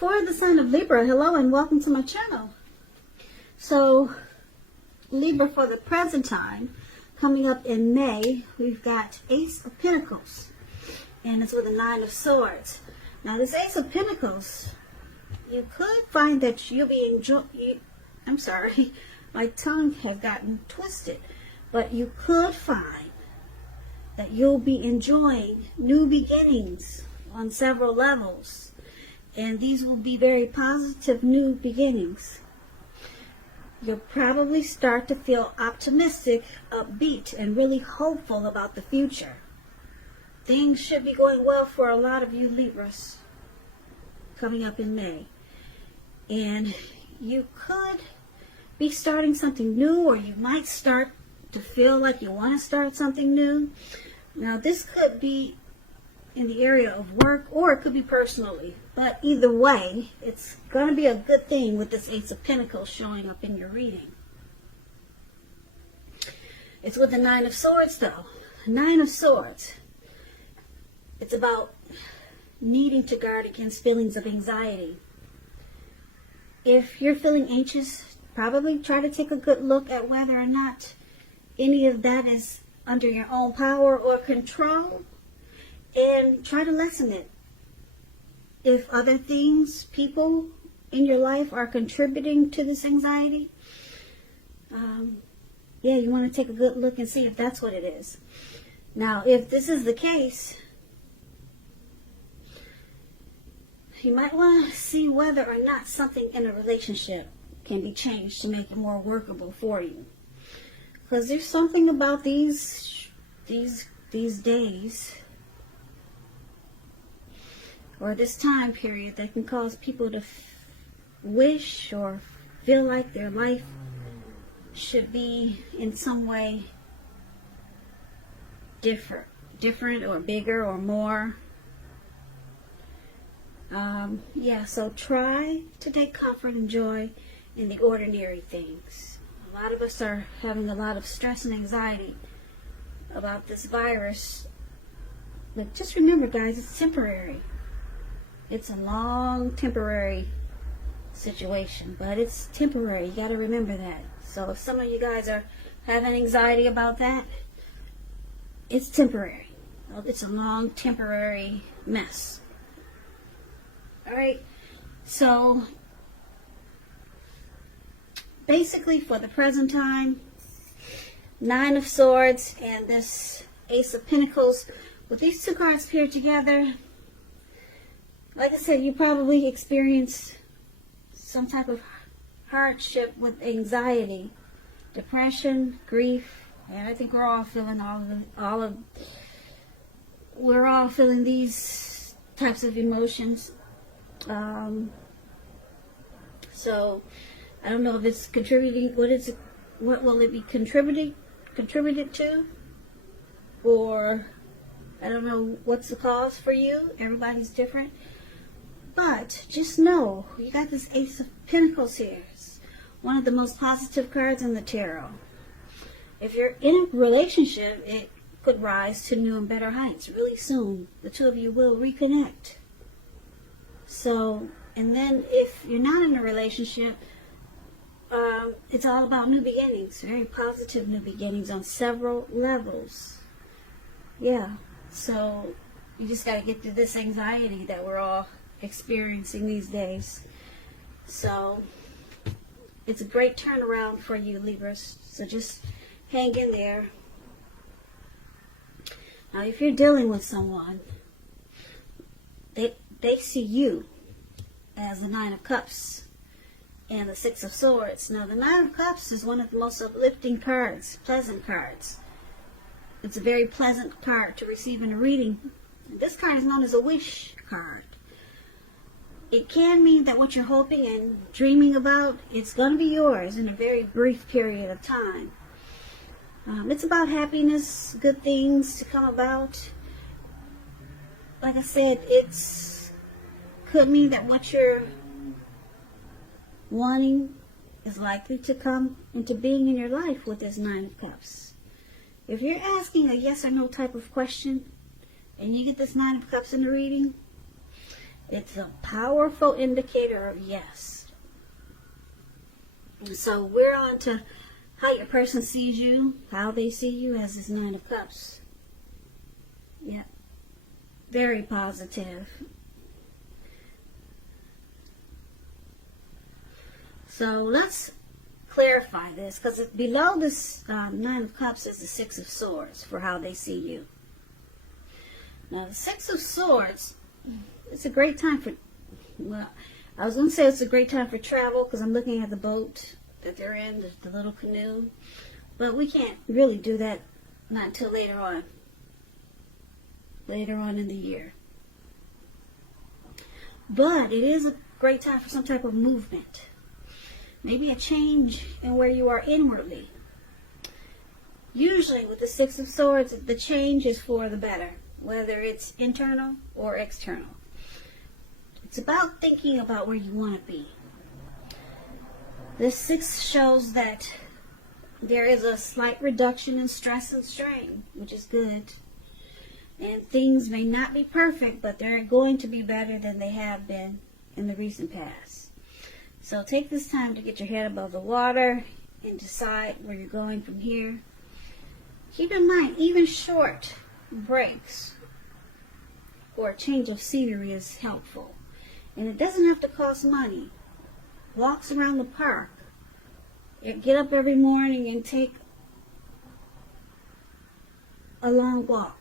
For the sign of Libra, hello and welcome to my channel. So, Libra, for the present time, coming up in May, we've got Ace of Pentacles, and it's with a Nine of Swords. Now, this Ace of Pentacles, you could find that you'll be enjoying, I'm sorry, my tongue has gotten twisted, but you could find that you'll be enjoying new beginnings on several levels. And these will be very positive new beginnings. You'll probably start to feel optimistic, upbeat, and really hopeful about the future. Things should be going well for a lot of you Libras coming up in May. And you could be starting something new, or you might start to feel like you want to start something new. Now, this could be in the area of work, or it could be personally. But either way, it's going to be a good thing with this Ace of Pentacles showing up in your reading. It's with the Nine of Swords, though. Nine of Swords. It's about needing to guard against feelings of anxiety. If you're feeling anxious, probably try to take a good look at whether or not any of that is under your own power or control, and try to lessen it. If other things, people in your life are contributing to this anxiety, yeah, you want to take a good look and see if that's what it is. Now, if this is the case, you might want to see whether or not something in a relationship can be changed to make it more workable for you. Because there's something about these days, or this time period, that can cause people to wish or feel like their life should be in some way different or bigger or more. Yeah, so try to take comfort and joy in the ordinary things. A lot of us are having a lot of stress and anxiety about this virus. But just remember, guys, it's temporary. It's a long, temporary situation, but it's temporary. You got to remember that. So if some of you guys are having anxiety about that, it's temporary. It's a long, temporary mess. All right? So basically, for the present time, Nine of Swords and this Ace of Pentacles, with these two cards paired together, like I said, you probably experienced some type of hardship with anxiety, depression, grief, and I think we're all feeling we're all feeling these types of emotions. So I don't know if it's contributing. What will it be contributed to? Or I don't know what's the cause for you. Everybody's different. But just know, you got this Ace of Pentacles here. It's one of the most positive cards in the tarot. If you're in a relationship, it could rise to new and better heights really soon. The two of you will reconnect. So, and then if you're not in a relationship, it's all about new beginnings. Very positive new beginnings on several levels. Yeah. So, you just got to get through this anxiety that we're all experiencing these days. So it's a great turnaround for you Libras, so just hang in there. Now, if you're dealing with someone, they see you as the Nine of Cups and the Six of Swords. Now, the Nine of Cups is one of the most uplifting cards, pleasant cards. It's a very pleasant card to receive in a reading. This card is known as a wish card. It can mean that what you're hoping and dreaming about, it's going to be yours in a very brief period of time. It's about happiness, good things to come about. Like I said, could mean that what you're wanting is likely to come into being in your life with this Nine of Cups. If you're asking a yes or no type of question, and you get this Nine of Cups in the reading, It's a powerful indicator of yes. And so we're on to how your person sees you, how they see you as this Nine of Cups. Yeah. Very positive. So let's clarify this, because below this Nine of Cups is the Six of Swords for how they see you. Now the Six of Swords, it's a great time for, well, I was going to say it's a great time for travel, because I'm looking at the boat that they're in, the little canoe. But we can't really do that not until later on in the year. But it is a great time for some type of movement. Maybe a change in where you are inwardly. Usually with the Six of Swords, the change is for the better, whether it's internal or external. It's about thinking about where you want to be. This Six shows that there is a slight reduction in stress and strain, which is good. And things may not be perfect, but they're going to be better than they have been in the recent past. So take this time to get your head above the water and decide where you're going from here. Keep in mind, even short breaks or a change of scenery is helpful. And it doesn't have to cost money. Walks around the park. Get up every morning and take a long walk.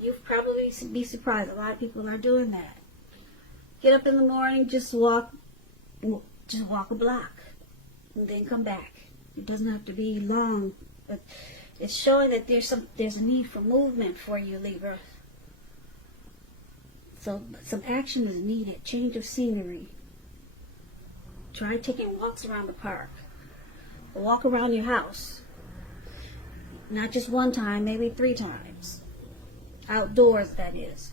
You'll probably be surprised. A lot of people are doing that. Get up in the morning, just walk a block, and then come back. It doesn't have to be long, but it's showing that there's a need for movement for you, Libra. So some action is needed. Change of scenery. Try taking walks around the park. Or walk around your house. Not just one time, maybe 3 times. Outdoors, that is.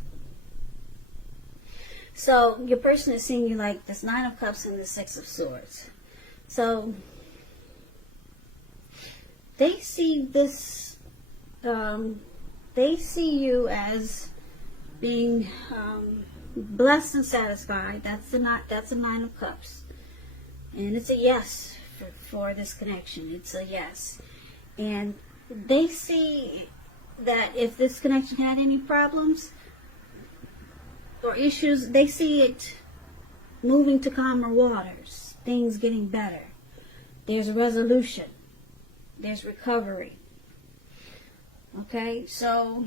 So your person is seeing you like this Nine of Cups and the Six of Swords. So they see this, they see you as being blessed and satisfied. That's a Nine of Cups. And it's a yes for this connection. It's a yes. And they see that if this connection had any problems or issues, they see it moving to calmer waters, things getting better. There's a resolution. There's recovery. Okay, so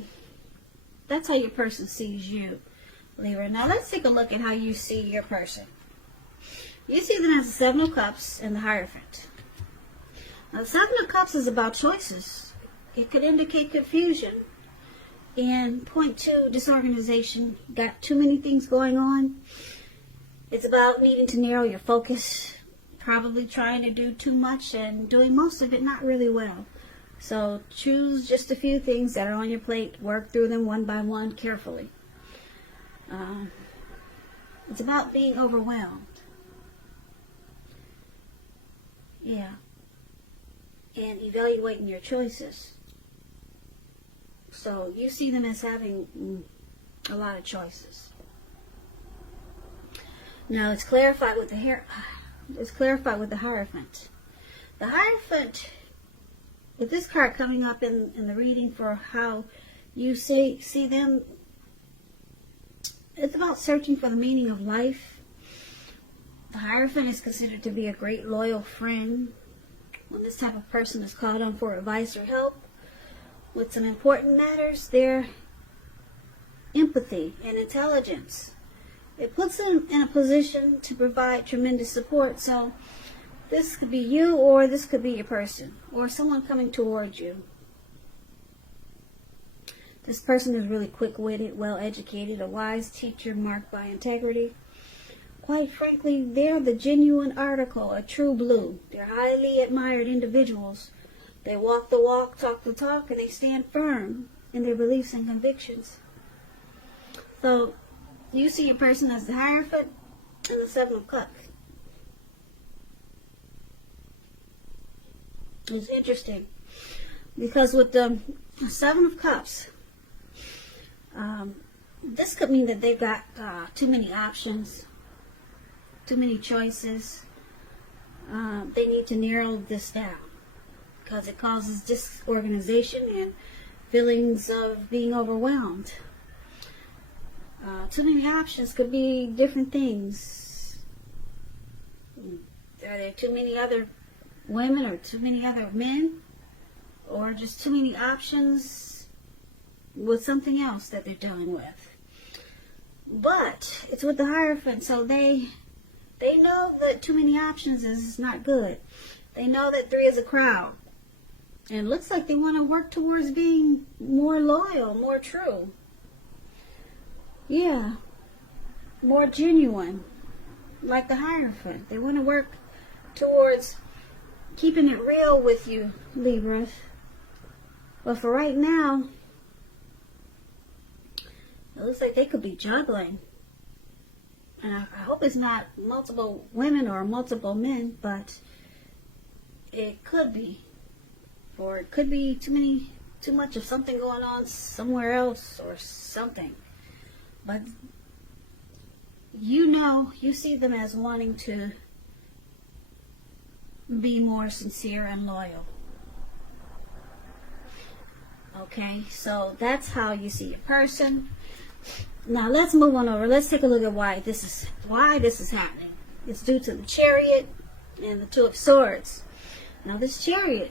that's how your person sees you, Libra. Now let's take a look at how you see your person. You see them as the Seven of Cups and the Hierophant. Now the Seven of Cups is about choices. It could indicate confusion and point to disorganization. Got too many things going on. It's about needing to narrow your focus. Probably trying to do too much and doing most of it not really well. So choose just a few things that are on your plate. Work through them one by one carefully. It's about being overwhelmed. Yeah. And evaluating your choices. So you see them as having a lot of choices. Now it's clarified with the Hierophant. The Hierophant, with this card coming up in the reading for how you see them, it's about searching for the meaning of life. The Hierophant is considered to be a great loyal friend. When this type of person is called on for advice or help with some important matters, their empathy and intelligence, it puts them in a position to provide tremendous support. So this could be you, or this could be your person, or someone coming towards you. This person is really quick-witted, well-educated, a wise teacher marked by integrity. Quite frankly, they're the genuine article, a true blue. They're highly admired individuals. They walk the walk, talk the talk, and they stand firm in their beliefs and convictions. So, you see your person as the Hierophant and the Seven of Cups. It's interesting because with the Seven of Cups, this could mean that they've got too many options, too many choices. They need to narrow this down because it causes disorganization and feelings of being overwhelmed. Too many options could be different things. Are there too many other women or too many other men? Or just too many options with something else that they're dealing with? But it's with the Hierophant, so they know that too many options is not good. They know that 3 is a crowd. And it looks like they want to work towards being more loyal, more true. Yeah, more genuine, like the Hierophant. They want to work towards keeping it real with you, Libra. But for right now, it looks like they could be juggling. And I hope it's not multiple women or multiple men, but it could be. Or it could be too much of something going on somewhere else or something. But you see them as wanting to be more sincere and loyal. Okay, so that's how you see a person. Now let's move on over. Let's take a look at why this is happening. It's due to the Chariot and the 2 of Swords. Now this Chariot,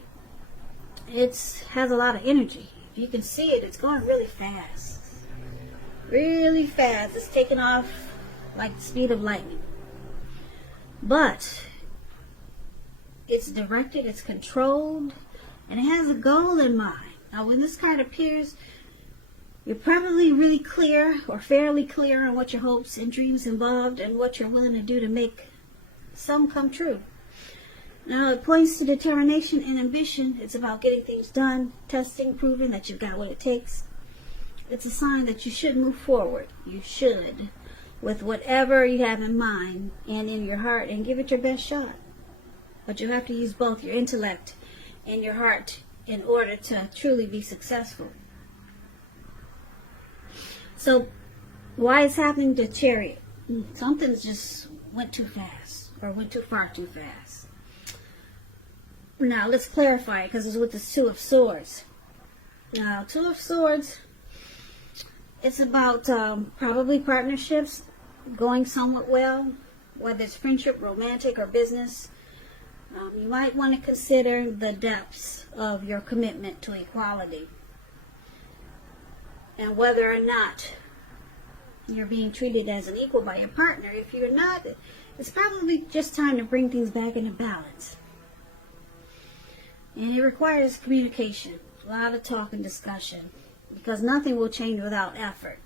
it has a lot of energy. If you can see it, it's going really fast. Really fast. It's taking off like the speed of lightning. But it's directed, it's controlled, and it has a goal in mind. Now when this card appears, you're probably really clear or fairly clear on what your hopes and dreams involved and what you're willing to do to make some come true. Now it points to determination and ambition. It's about getting things done, testing, proving that you've got what it takes. It's a sign that you should move forward. You should, with whatever you have in mind and in your heart, and give it your best shot. But you have to use both your intellect and your heart in order to truly be successful. So, why is happening to Chariot? Something just went too fast, or went too far too fast. Now, let's clarify it, because it's with the 2 of Swords. Now, 2 of Swords, it's about probably partnerships going somewhat well, whether it's friendship, romantic, or business. You might want to consider the depths of your commitment to equality and whether or not you're being treated as an equal by your partner. If you're not, it's probably just time to bring things back into balance. And it requires communication, a lot of talk and discussion, because nothing will change without effort.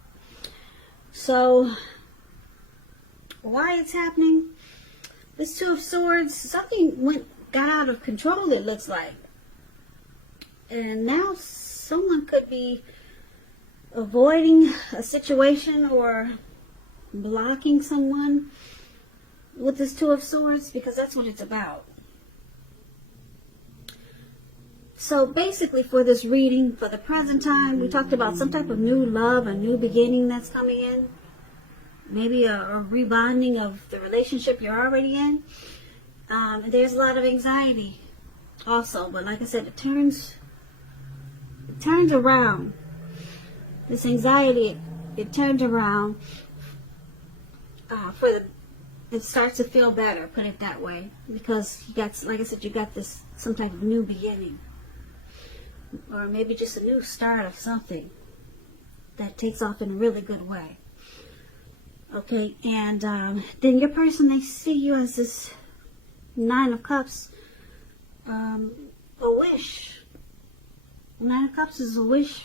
So, why it's happening? This 2 of Swords, something got out of control, it looks like. And now someone could be avoiding a situation or blocking someone with this 2 of Swords, because that's what it's about. So basically for this reading, for the present time, we talked about some type of new love, a new beginning that's coming in. Maybe a rebonding of the relationship you're already in. There's a lot of anxiety also, but like I said, it turns around. This anxiety, it turns around it starts to feel better, put it that way, because you got, like I said, you got this some type of new beginning, or maybe just a new start of something that takes off in a really good way. Okay, and then your person, they see you as this 9 of Cups, a wish. 9 of Cups is a wish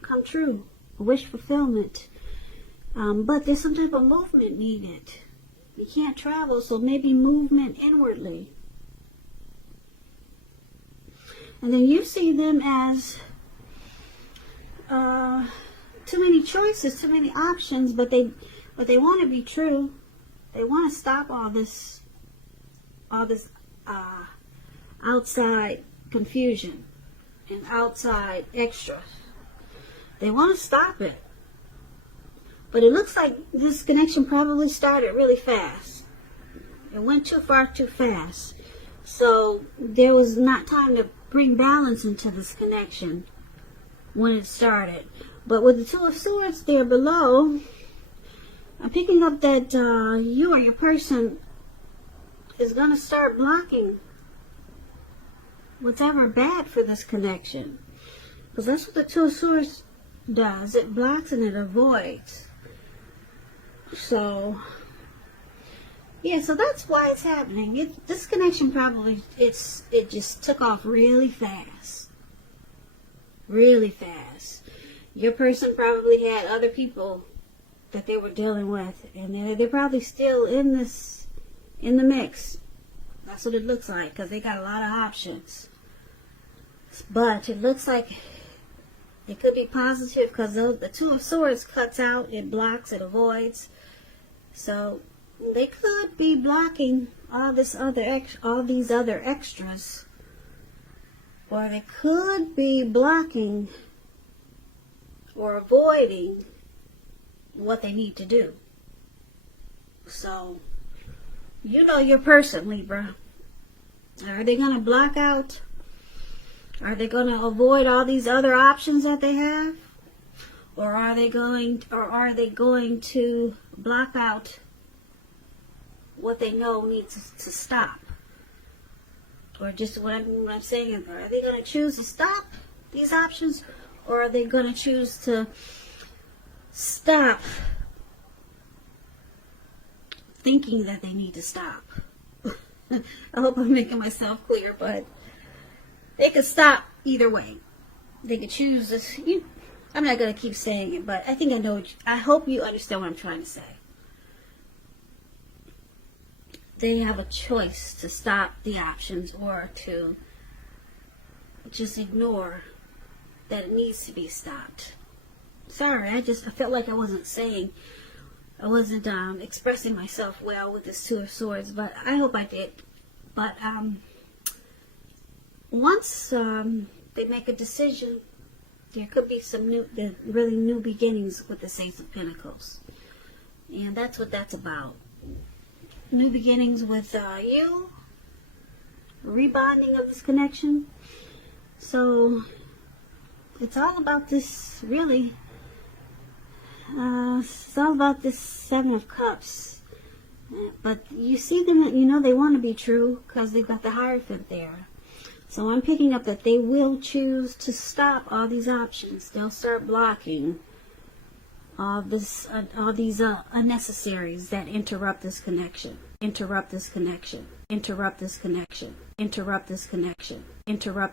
come true, a wish fulfillment. But there's some type of movement needed. You can't travel, so maybe movement inwardly. And then you see them as too many choices, too many options, but they want to be true. They want to stop all this outside confusion and outside extra. They want to stop it. But it looks like this connection probably started really fast. It went too far too fast. So there was not time to bring balance into this connection when it started. But with the Two of Swords there below, I'm picking up that you or your person is going to start blocking what's ever bad for this connection. Because that's what the Two of Swords does. It blocks and it avoids. So, yeah, so that's why it's happening. This connection probably, it just took off really fast. Really fast. Your person probably had other people that they were dealing with, and they're probably still in the mix. That's what it looks like, because they got a lot of options. But it looks like it could be positive, because the Two of Swords cuts out, it blocks, it avoids. So they could be blocking all these other extras, or they could be blocking or avoiding what they need to do. So, you know your person, Libra. Are they going to block out? Are they going to avoid all these other options that they have? Or are they going to block out what they know needs to stop? Or just what I'm saying, are they going to choose to stop these options? Or are they going to choose to stop thinking that they need to stop? I hope I'm making myself clear, but they could stop either way. They could choose this. I'm not going to keep saying it, but I think I know. I hope you understand what I'm trying to say. They have a choice to stop the options or to just ignore that it needs to be stopped. Sorry, I felt like I wasn't expressing myself well with this Two of Swords, but I hope I did. But once they make a decision, there could be some really new beginnings with the Ace of Pentacles. And that's what that's about. New beginnings with you. Rebonding of this connection. So, it's all about this, really. It's all about this Seven of Cups. But you see them, you know they want to be true because they've got the Hierophant there. So I'm picking up that they will choose to stop all these options. They'll start blocking all these unnecessaries that interrupt this connection. Interrupt this connection. Interrupt this connection. Interrupt this connection. Interrupt